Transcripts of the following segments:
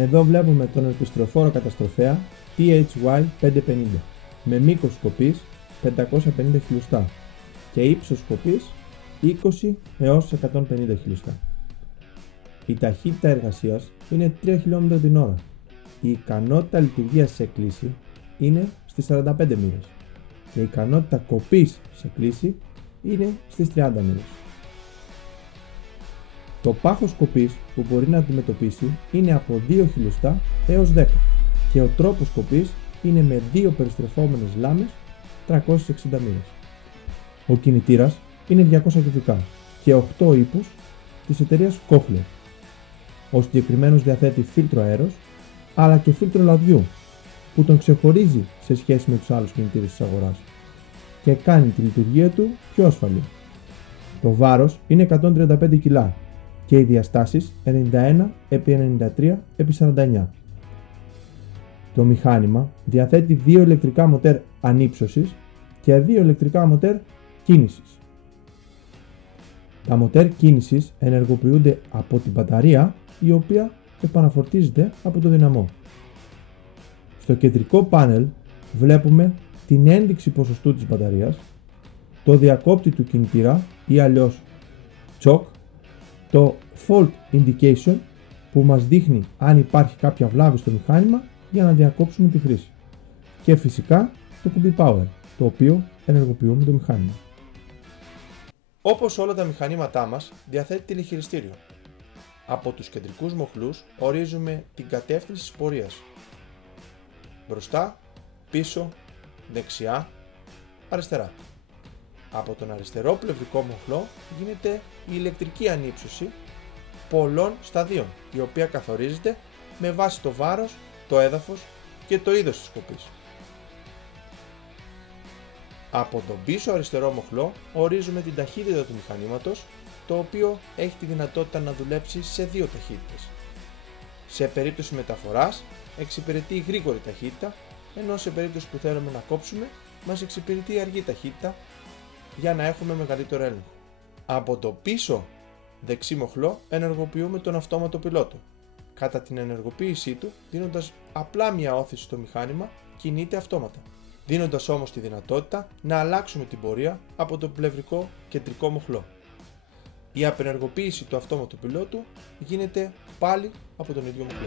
Εδώ βλέπουμε τον ελπιστροφόρο καταστροφέα THY-550 με μήκος σκοπής 550 χιλιοστά και ύψος σκοπής 20 έως 150 χιλιοστά. Η ταχύτητα εργασίας είναι 3 χιλιόμετρα την ώρα. Η ικανότητα λειτουργίας σε κλίση είναι στις 45 μοίρες και η ικανότητα κοπής σε κλίση είναι στις 30 μοίρες. Το πάχος κοπής που μπορεί να αντιμετωπίσει είναι από 2 χιλιοστά έως 10 και ο τρόπος κοπής είναι με 2 περιστρεφόμενες λάμες 360 μοίρες. Ο κινητήρας είναι 200 κυβικά και 8 ύπους της εταιρείας Kohler. Ο συγκεκριμένος διαθέτει φίλτρο αέρος αλλά και φίλτρο λαδιού που τον ξεχωρίζει σε σχέση με τους άλλους κινητήρες της αγοράς και κάνει τη λειτουργία του πιο ασφαλή. Το βάρος είναι 135 κιλά και οι διαστάσεις 91x93x49. Το μηχάνημα διαθέτει 2 ηλεκτρικά μοτέρ ανύψωσης και 2 ηλεκτρικά μοτέρ κίνησης. Τα μοτέρ κίνησης ενεργοποιούνται από την μπαταρία η οποία επαναφορτίζεται από το δυναμό. Στο κεντρικό πάνελ βλέπουμε την ένδειξη ποσοστού της μπαταρίας, το διακόπτη του κινητήρα ή αλλιώς choke, το fault indication που μας δείχνει αν υπάρχει κάποια βλάβη στο μηχάνημα για να διακόψουμε τη χρήση και φυσικά το κουμπί power, το οποίο ενεργοποιούμε το μηχάνημα. Όπως όλα τα μηχανήματά μας διαθέτει τηλεχειριστήριο. Από τους κεντρικούς μοχλούς ορίζουμε την κατεύθυνση της πορείας. Μπροστά, πίσω, δεξιά, αριστερά. Από τον αριστερό πλευρικό μοχλό γίνεται η ηλεκτρική ανύψωση πολλών σταδίων, η οποία καθορίζεται με βάση το βάρος, το έδαφος και το είδος της κοπής. Από τον πίσω αριστερό μοχλό ορίζουμε την ταχύτητα του μηχανήματος, το οποίο έχει τη δυνατότητα να δουλέψει σε 2 ταχύτητες. Σε περίπτωση μεταφοράς εξυπηρετεί η γρήγορη ταχύτητα, ενώ σε περίπτωση που θέλουμε να κόψουμε μας εξυπηρετεί η αργή ταχύτητα για να έχουμε μεγαλύτερο έλεγχο. Από το πίσω δεξί μοχλό ενεργοποιούμε τον αυτόματο πιλότο. Κατά την ενεργοποίησή του, δίνοντας απλά μια όθηση στο μηχάνημα, κινείται αυτόματα, δίνοντας όμως τη δυνατότητα να αλλάξουμε την πορεία από το πλευρικό κεντρικό μοχλό. Η απενεργοποίηση του αυτόματου πιλότου γίνεται πάλι από τον ίδιο μοχλό.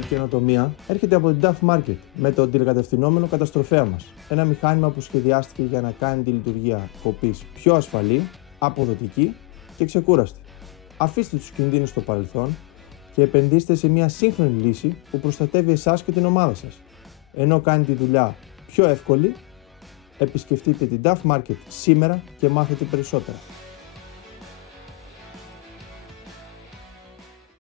Η καινοτομία έρχεται από την DAF Market με τον τηλεκατευθυνόμενο καταστροφέα μας. Ένα μηχάνημα που σχεδιάστηκε για να κάνει τη λειτουργία κοπής πιο ασφαλή, αποδοτική και ξεκούραστη. Αφήστε τους κινδύνους στο παρελθόν και επενδύστε σε μια σύγχρονη λύση που προστατεύει εσάς και την ομάδα σας. Ενώ κάνει τη δουλειά πιο εύκολη, επισκεφτείτε την DAF Market σήμερα και μάθετε περισσότερα.